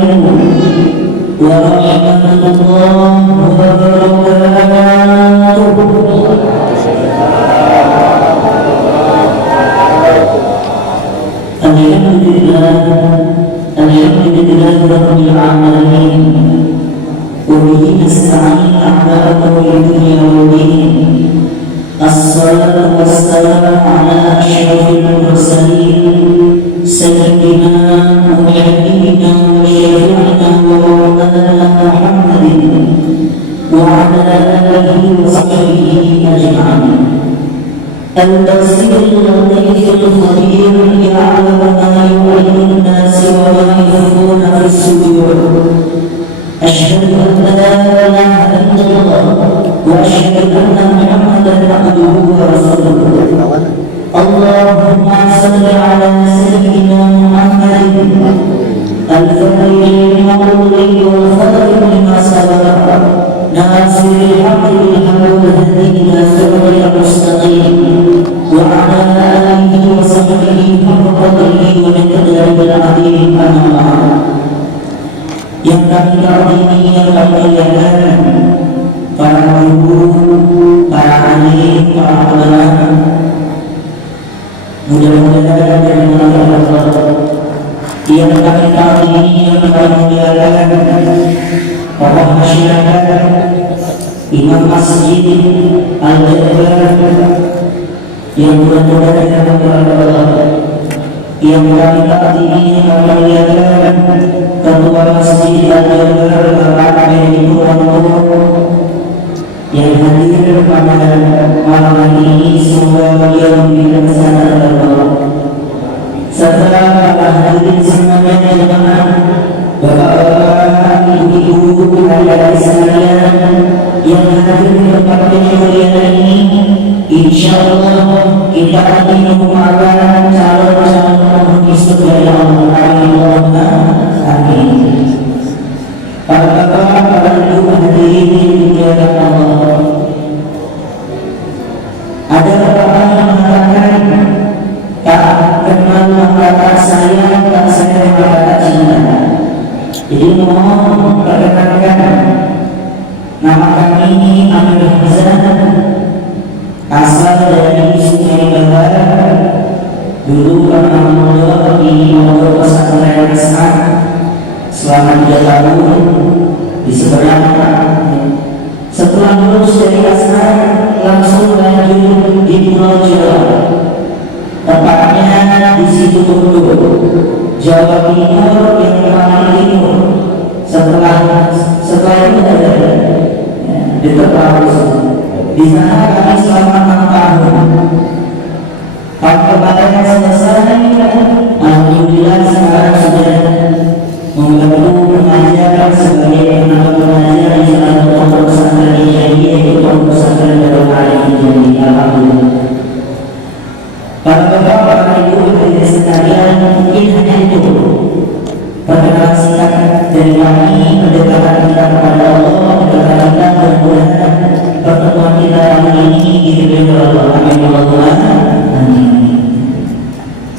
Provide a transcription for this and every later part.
Assalamualaikum warahmatullahi wabarakatuh. Alhamdulillah rabbil alamin. Wa bihi nasta'in ala umuri dunya waddin. Assalatu wassalamu ala asyrafil mursalin sayyidina wa habibina wa syafi'ina wa maulana Muhammadin wa ala alihi wa sahbihi ajma'in. البصير اللطيف الخبير يعلم ما يعلن الناس وما يخفون في الصدور. أشهد أن لا إله إلا الله وأشهد أن محمدا عبده ورسوله. اللهم صل على سيدنا محمد الفاتح لما أغلق والخاتم لما سبق ناصر الحق بالحق والهدي إلى صراط المستقيم وعلى آله وصحبه حق قدره ومقداره العظيم. أما بعد. Yang kami kagumi, yang kami muliakan, para guru, para alim, para ulama, mudah-mudahan dari Allah. Yang kami kagumi, yang kami muliakan, para masyarakat, imam masjid Al-Jabbar, yang mudah-mudahan dari Allah. Yang kami kagumi, yang kami muliakan, ketua masjid Al-Jabbar Bapak Benny Purwanto yang hadir pada malam hari ini, semoga beliau diberikan kesehatan Allah, serta para hadirin semuanya jemaah, bapak-bapak, ibu-ibu, adik-adik sekalian yang hadir di tempat penyembelihan ini. Insyaallah kita akan merupakan calon-calon penghuni surga Allah. Amin. Para bapak, para ibu hadirin yang dimuliakan Allah, ada bapak yang mengatakan, tak kenal maka tak sayang, tak sayang maka tak cinta. Jadi mohon perkenalkan, nama kami Amir Hamzah, asal dari Sungai Bahar. Dulu pernah mondok di Pondok Pesantren As'ad selama 3 tahun di seberang. Setelah lulus dari As'ad langsung lanjut di Pulau Jawa, tepatnya di Situbondo, Jawa Timur yang paling timur. Setelah itu ada di Terpaus. Di sana kami selama 6 tahun. Kemarin selesai, alhamdulillah sekarang sudah membantu pengajar sebagai penambah pengajar di salah satu pondok pesantren Ijazah, yaitu Pondok Pesantren Darul Arif Ijazah. Alhamdulillah. Para bapak, para ibu, hadirin sekalian, mungkin hanya itu perkenalan singkat dari kami, pendekatan kita kepada Allah, pendekatan kita mudah-mudahan pertemuan kita kali ini diridhoi oleh Allah. Amin ya rabbal alamin.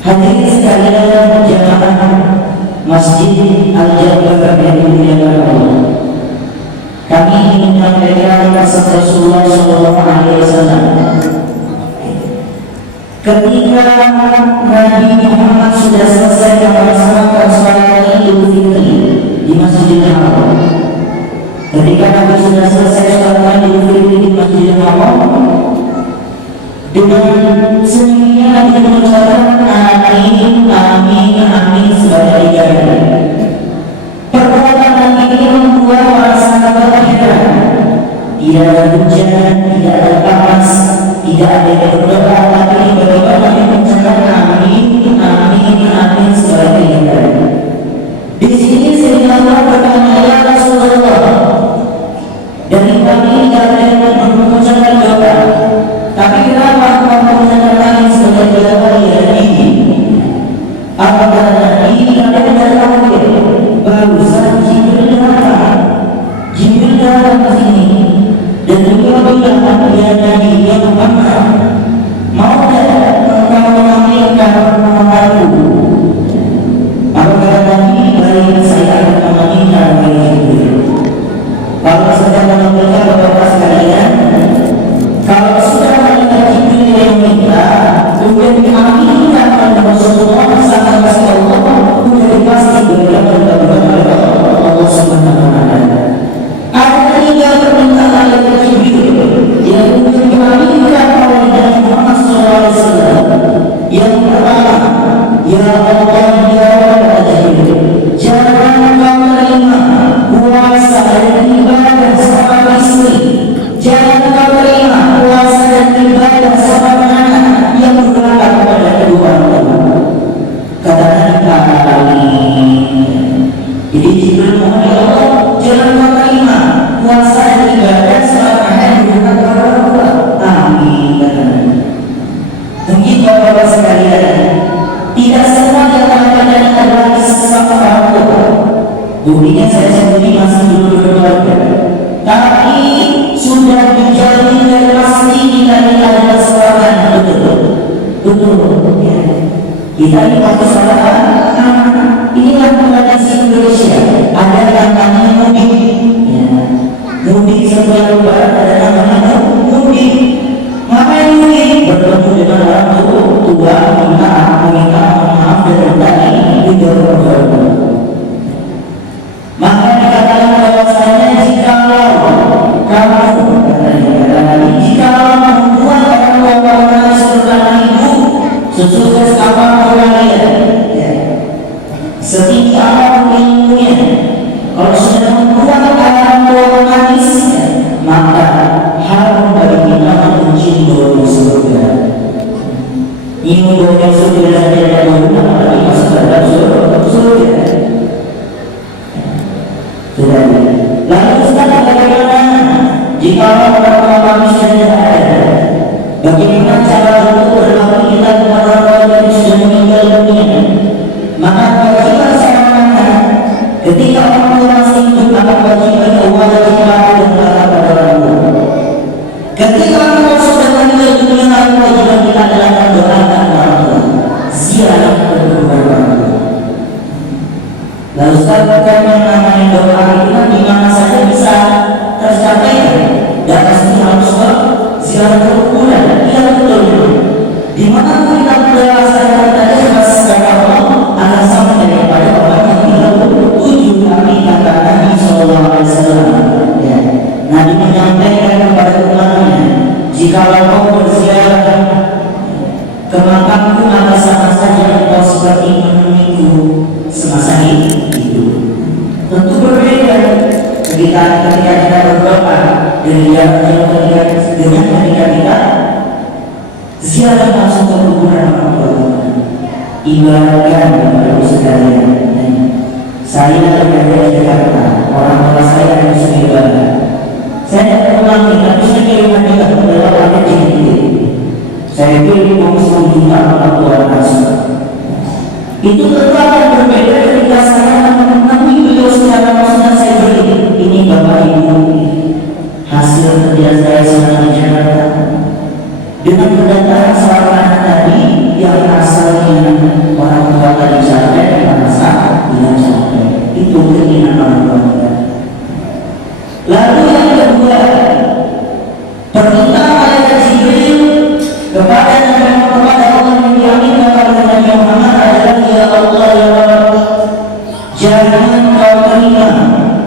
Hadirin sekalian jamaah Masjid Al-Jabbar yang dimuliakan Allah, kami ingin menyampaikan pesan Rasulullah SAW. Ketika Nabi Muhammad sudah selesai melaksanakan sholat Idul Fitri di Masjidil Haram, ketika Nabi sudah selesai sholat Idul Fitri di Masjidil Haram, dengan sendirinya dia mengucapkan amin, amin, amin sebanyak 3 kali. Perbuatan ini membuat para sahabat heran. Tidak ada hujan, tidak ada panas, tidak ada yang berdoa, tapi bagaimana dia mengucapkan amin, amin, amin sebanyak 3 kali. Di sini Sayyidina Umar bertanya, ya Rasulullah, dari kami tidak ada yang mengucapkan doa, tapi kenapa kamu mengucapkan sebanyak 3 kali hari ini? Apa kata ini? Kalian tidak tahu ya? Barusan Jibril datang ke sini dan juga bilang, ya Nabi, ya Muhammad, mau Bapak sekalian, tidak semua yang mengatakan adalah sesuatu orang. Buktinya saya sendiri masih belum berkeluarga, tapi sudah dijamin dan pasti kita ini adalah seorang betul. Ya. Kita ini waktu salah, inilah tradisi Indonesia. Ada yang namanya mudik, ya. Mudik setiap lebaran ada namanya mudik. Ngapain mudik? Bertemu dengan orang tua, meminta maaf dan berbagi hingga berdoa. Maka dikatakan bahwasanya jikalau kamu jikalau membuat orang tua kamu surga ibu sesukses apapun kalian, ya, setinggi apapun ilmunya, kalau sudah membuat orang tua menangis, maka haram bagi kita mencium bau surga. Ini bau surga dan tidak berguna apalagi masuk ke dalam surga. Lalu Ustaz, bagaimana jika orang tua kami sudah tidak ada? Bagaimana cara untuk berbakti kita kepada orang tua yang sudah meninggal dunia? Maka kewajiban seorang anak ketika orang tua masih hidup, maka kewajiban wajib dan kepada orang tua. Ketika orang tua sudah meninggal dunia, maka kewajiban kita adalah mendoakan orang tua, ziarah kepada orang tua. Lalu Ustaz, yang namanya doa itu di mana saja bisa tercapai, dan pasti harus ziarah kuburan. Iya betul. Di mana kita berdasarkan tadi secara Allah akan sampai kepada orang yang 37 kali kata Nabi Sallallahu Alaihi Wasallam. Ya. Nabi menyampaikan kepada umatnya, jika kau berziarah ke makamku, maka sama saja engkau seperti menemaniku semasa hidup. Tentu berbeda ketika kita berdoa dengan ketika kita ziarah langsung ke kuburan orang tua. Ibaratkan Bapak sekalian, saya berada di Jakarta, orang tua saya ada di Surabaya. Saya tidak pulang, tapi saya kirim hadiah adalah ada di saya kirim uang 10 juta orang tua langsung. Itu tentu akan berbeda ketika saya menemui beliau secara langsung. Saya beri ini Bapak Ibu hasil kerja saya selama di Jakarta dengan kedatangan seorang anak tadi yang asalnya orang tua tadi capek dan merasa tidak capek. Itu keinginan orang tua. Lalu yang kedua, perintah malaikat Jibril kepada Allah yang diaminkan kepada Nabi Muhammad adalah, ya Allah ya Rabb, jangan kau terima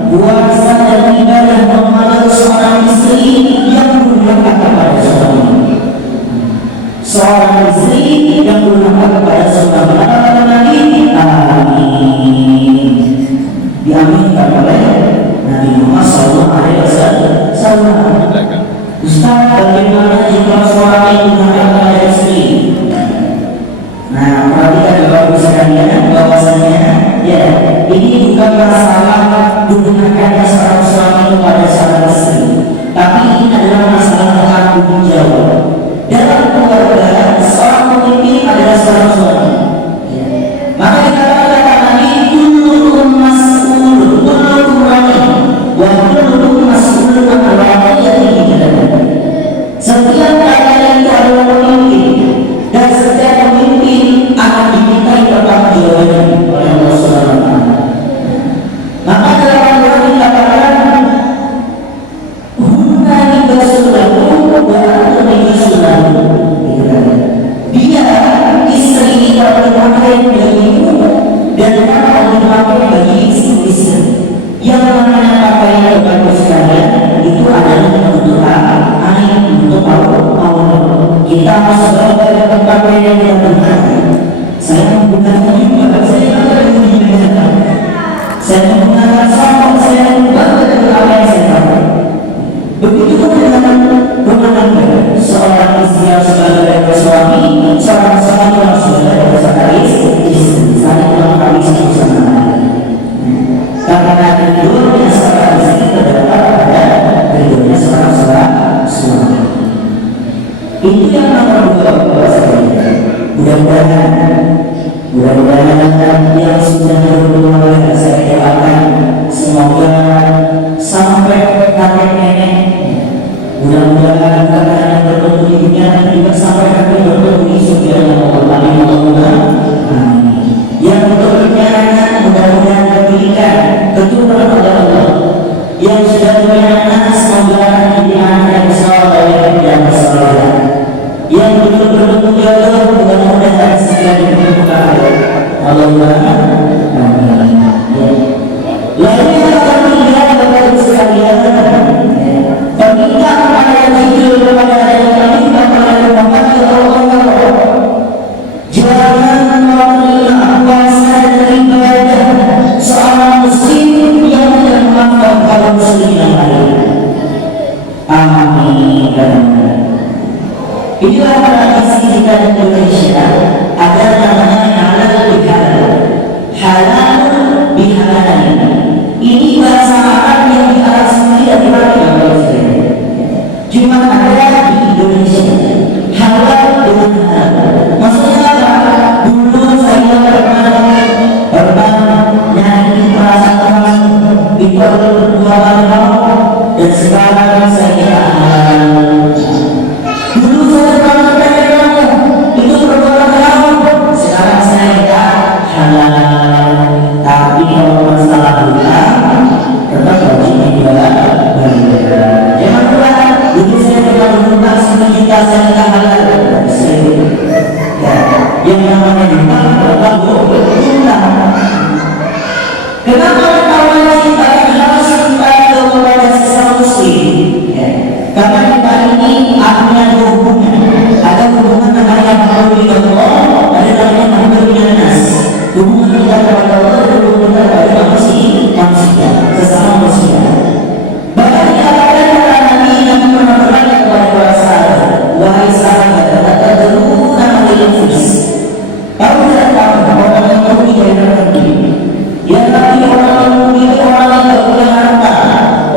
puasa dan ibadah mengamal seorang istri yang berdurhaka kepada suami. Seorang istri yang berdurhaka kepada suami. Apa kata Nabi? Amin. Diaminkan oleh Nabi Muhammad SAW. Ustaz, bagaimana jika suami berdurhaka kepada istri? Nah, perhatikan Bapak sekalian bahwasanya ya, ini bukan masalah durhakanya seorang suami kepada seorang istri, tapi ini adalah masalah tanggung jawab. Dalam keluarga, seorang pemimpin adalah seorang suami. Ya. Maka dikatakan Nabi, kullukum mas'ul, kullukum ra'i, wa kullukum mas'ul an ra'iyatihi. Setiap kalian itu adalah pemimpin, dan setiap pemimpin akan dimintai pertanggungjawaban oleh Allah Subhanahu wa Ta'ala. Maka dalam Al-Quran dikatakan, "Hunna libasulahu wa antum libasulahu." Dia istri kita berpakaian bagimu dan kamu berpakaian bagi istri. Yang namanya pakaian bagus sekalian itu adalah untuk air, untuk Allah. Kita harus berpakaian pakaian yang kita gunakan. Saya menggunakan juga, saya akan menggunakan. Saya menggunakan sokong, saya menggunakan apa yang saya tahu. Begitu pun dengan rumah tangga, seorang istri yang sebagai suami, seorang suami yang sebagai istri, saling melengkapi satu sama lain. Karena ridhonya seorang istri terdapat pada ridhonya seorang suami. Itu yang nomor 2 bahwa saya Lalu yang ketiga Bapak Ibu sekalian, permintaan kepada zikir kepada kami kepada Muhammad Allah, jangan menerima puasa dan ibadah seorang muslim yang tidak memaafkan kaum muslimin yang lain. Amin. Inilah tradisi kita di Indonesia, ada namanya halal bihalal, halal bihalal. Ini bahasa Arab yang di Arab sendiri dan dipakai. Cuma ada di Indonesia halal dengan halal. Maksudnya apa? Dulu saya pernah nyanyi perasaan itu berdua dan sekarang saya dulu saya pernah itu berbuat sekarang saya halal. Tapi kalau masalah hutang tetap wajib dibayar. Jangan lupa dulu saya pernah berhutang 1 juta, saya tidak halal. Yang namanya hutang tetap berhutang. Kenapa kita wajib harus kita kepada sesama muslim? Karena kita ini punya hubungan, ada hubungan antara Muhammad bin Allah, ada namanya Muhammad bin Nas. Hubungan kita kepada Allah dan hubungan kita kepada manusia, sesama manusia. Bahkan dikatakan kepada Nabi yang pernah bertanya kepada para sahabat, wahai sahabat, atadruna mal infus? Kamu tidak tahu orang yang merugi dari rezeki? Ya Nabi, orang yang merugi orang yang tidak punya harta,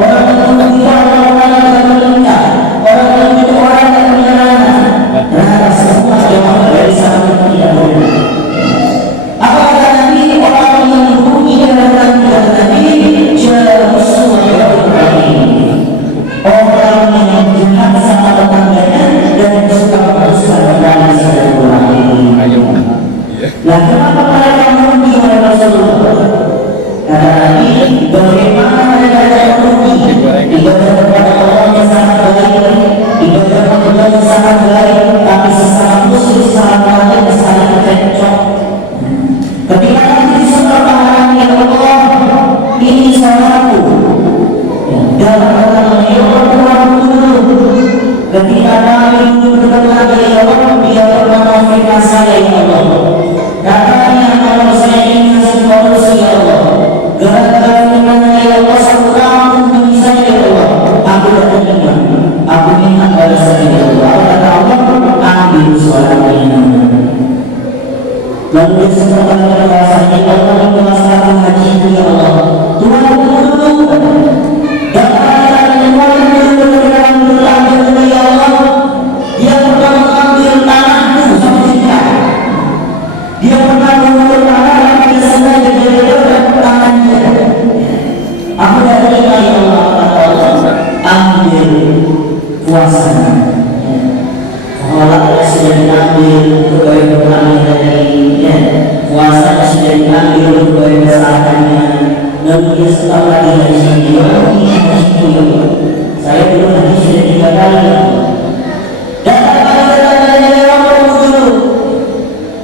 orang yang merugi orang yang tidak menikah, orang yang merugi orang yang tidak punya anak. Nah, semua jemaah dari sahabat tidak boleh. Apa kata Nabi? Orang yang merugi dari rezeki kata Nabi, jauh semua orang yang jahat sama tetangganya dan suka merusak tali silaturahmi. Nah, kenapa mereka merugi oleh Rasulullah? Kata Nabi, bagaimana mereka tidak merugi? Ibadah kepada Allah yang sangat baik, ibadah kepada yang sangat baik, tapi sesama muslim sangat baik, sangat cocok. Ketika nanti sudah tahan ya Allah, ini salahku. Dalam kata ya Allah, ketika kami berkata ya Allah, dia pernah memaafkan saya ya Allah. Katanya kalau saya ingin kasih bonus ya Allah, gara-gara firman ya Allah satu kampung bagi saya ya Allah, aku tidak terima, aku minta balasan ya Allah. Kata Allah, ambil suaranya. Lalu dia setelah bahasanya Allah melaksanakan haji ya Allah, Tuhan dulu dan ya Allah, dia pernah mengambil tanahku sama kita. Dia pernah mengambil tanah yang tidak sengaja dari tangannya. Aku tidak terima ya Allah, kata Allah, ambil kuasanya. Kalau sudah diambil kebaik berkami dari kuasanya sudah diambil kebaik bersahkannya. Lalu dia setelah lagi dari sini, saya dulu nanti sudah 3 kali. Dan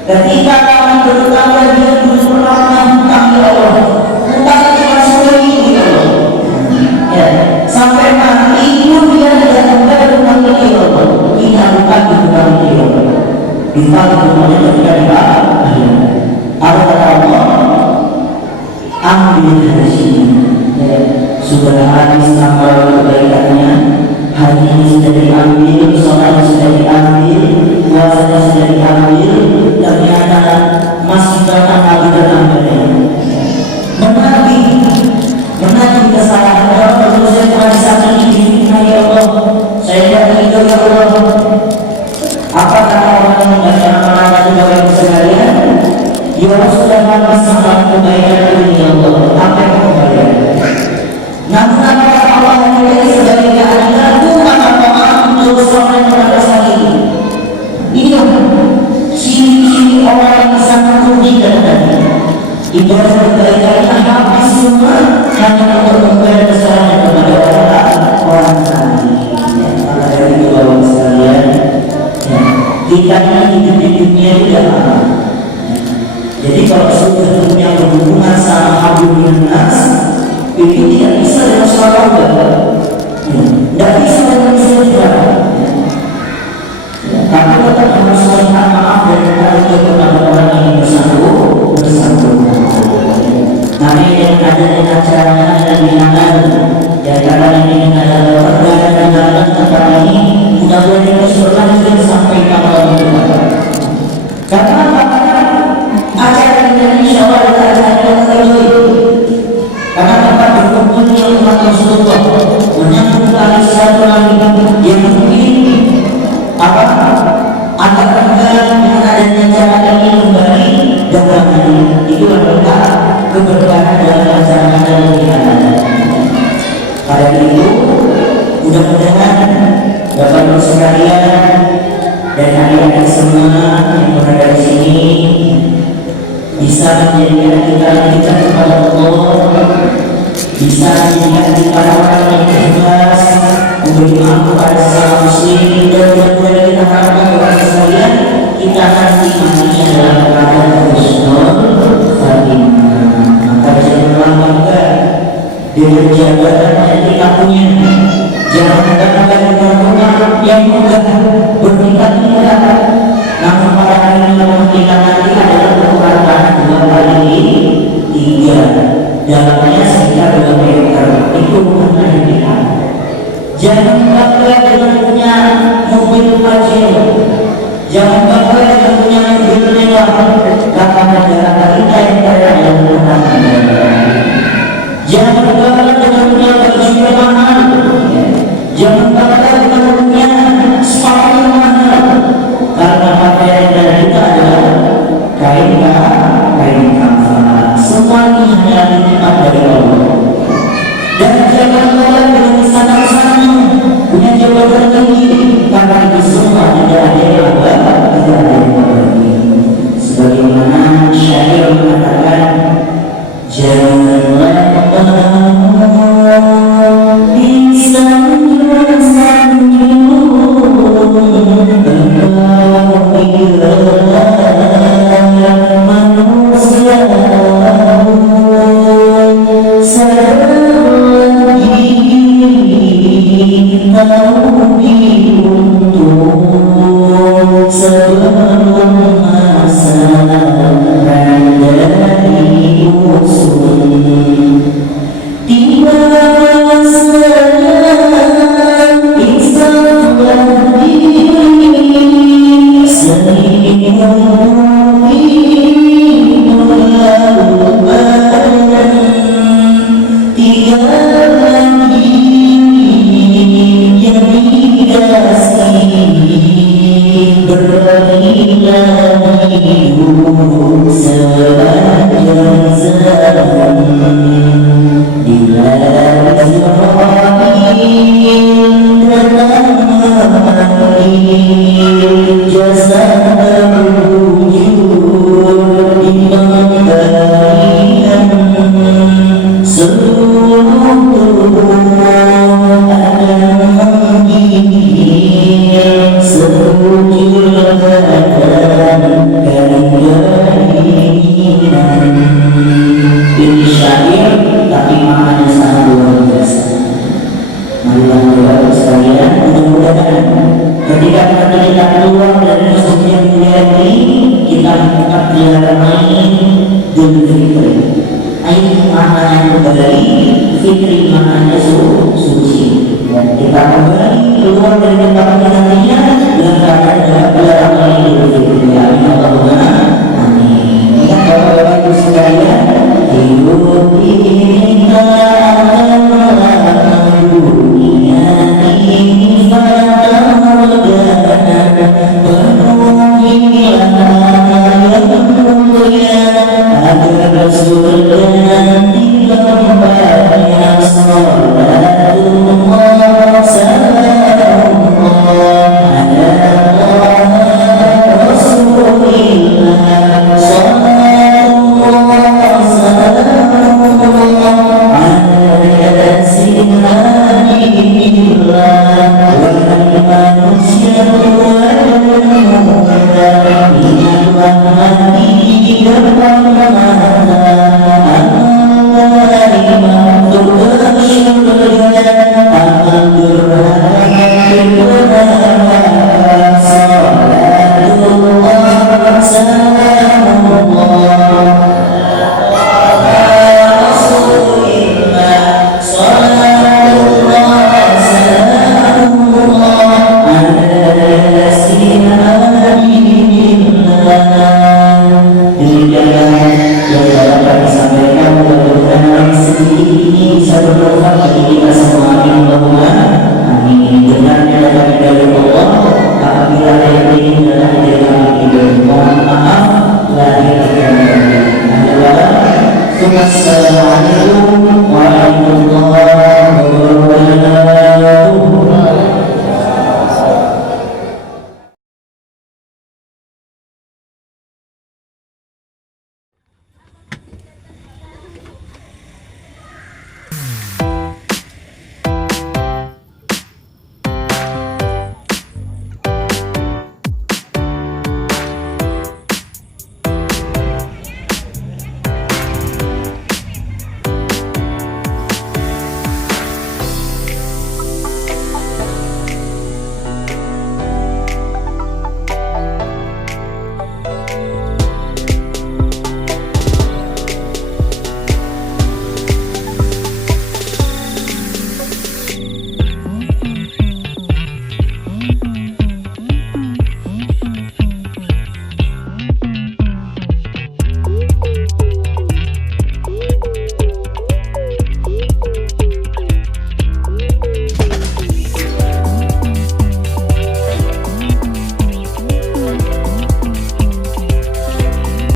ketika kami berutang dia dulu pernah hutang ya Allah, hutang cuma sekali ya Allah. Ya, sampai mati pun dia tidak membayar hutang ya Allah. Ini hutang ya Allah. Hutang rumahnya ketika dibayar. Apa kata Allah? Ambil dari sini. Sudah habis amal kebaikannya, hari ini sudah diambil, sholat sudah diambil, puasanya sudah diambil, ternyata masih banyak lagi datang menagih kesalahan Allah. Lalu saya merasa ini ya Allah, saya tidak ridho ya Allah. Apa kata orang yang membaca amalan Bapak Ibu sekalian? Ya Allah, sudah habis amal kebaikan ini ya Allah, apa yang kau bayar? Namun apakah Allah memiliki sebagai keadilanku atau Allah mendosakan kepada ini? Inilah ciri-ciri orang yang sangat merugikan tadi. Ibadah kebaikannya habis semua hanya untuk membayar kesalahan kepada orang tadi. Maka dari itu Bapak sekalian, kita ini hidup di dunia itu tidak apa. Jadi kalau Karena apa? Acara kita insya Allah adalah acara yang terjadi. Karena tempat berkumpulnya umat Rasulullah menyambung tali silaturahmi yang mungkin apa? Akan dengan adanya acara ini kembali dalam itu adalah keberkahan dalam acara yang ada. Pada itu mudah-mudahan Bapak Ibu sekalian dan adik-adik semua yang berada di sini bisa menjadikan kita kepada Allah, bisa menjadikan kita orang yang ikhlas memberi maaf kepada sesama muslim, dan mudah-mudahan kita harapkan kepada sekalian kita nanti matinya dalam keadaan husnul khatimah. Maka jangan bangga dengan jabatan yang kita punya. Jangan bangga dengan rumah yang megah bertingkat tingkat. Namun pada hari yang kita nanti adalah perkataan 2 kali 3. Dalamnya sekitar 2 meter. Itu bukan yang kita. Jangan bangga dengan punya mobil Pajero. Jangan bangga dengan punya mobil mewah. Karena negara kita yang berada dalam rumah. Jangan bangga dengan punya baju yang mahal. Jangan bangga dengan punya sepatu yang mahal. Karena pakaian dari kita adalah kain kafan. Semua ini hanya nikmat dari Allah. Dan jangan bangga dengan istana-istananya punya jabatan tinggi. Karena itu semua tidak ada yang berbagi. Sebagaimana syair mengatakan, janganlah lana